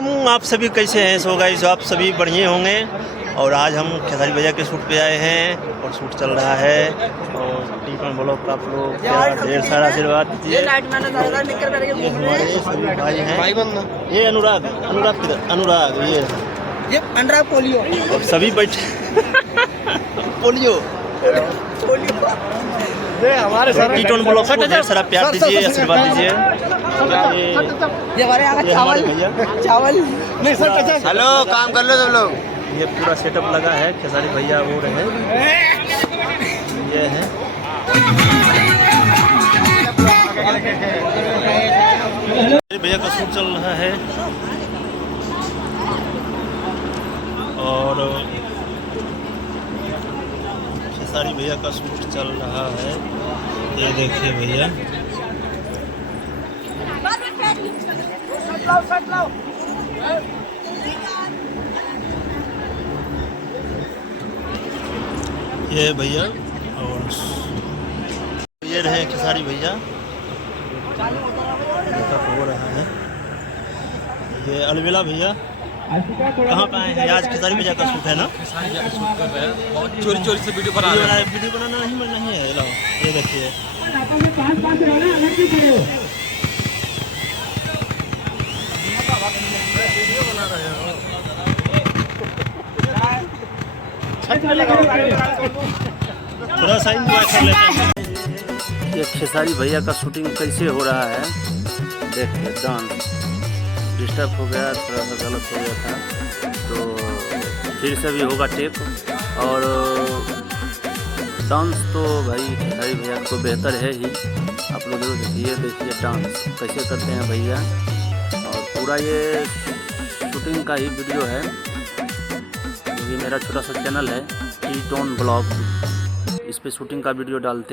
राम। आप सभी कैसे हैं? सो गाइस आप सभी बढ़िया होंगे। और आज हम खेसारी भैया के शूट पे आए हैं और शूट चल रहा है। और टीपन ब्लॉग का आप लोग ढेर सारा आशीर्वाद दीजिए। हमारे सभी भाई हैं। ये अनुराग किधर? अनुराग ये अनुराग पोलियो और सभी बैठे पोलियो हमारे टीटोन ब्लॉग को ढेर सारा प्यार दीजिए, आशीर्वाद दीजिए। ये हमारे चावल चावल नहीं सर। हेलो, काम कर लो सब लोग। ये पूरा सेटअप लगा है। खेसारी भैया हो रहे हैं। ये है भैया का शूट चल रहा है। और खेसारी भैया का शूट चल रहा है। ये देखिए भैया, ये भैया और ये रहे खेसारी भैया हो रहा है। ये अलविला भैया कहाँ पे आए हैं? आज खेसारी भैया का शूट है ना? बहुत चोरी चोरी से वीडियो बना रहे हैं। वीडियो बनाना नहीं है। लाओ ये देखिए, थोड़ा सा इंजॉय कर लेते हैं। ये खेसारी भैया का शूटिंग कैसे हो रहा है देखिए। डांस डिस्टर्ब हो गया, थोड़ा सा गलत हो गया था, तो फिर से भी होगा टेप। और डांस तो भाई खेसारी भैया को बेहतर है ही। आप लोग जरूर देखिए डांस कैसे करते हैं भैया। और पूरा ये शूटिंग का ही वीडियो है। ये मेरा छोटा सा चैनल है टीटोन ब्लॉग, इस पे शूटिंग का वीडियो डालते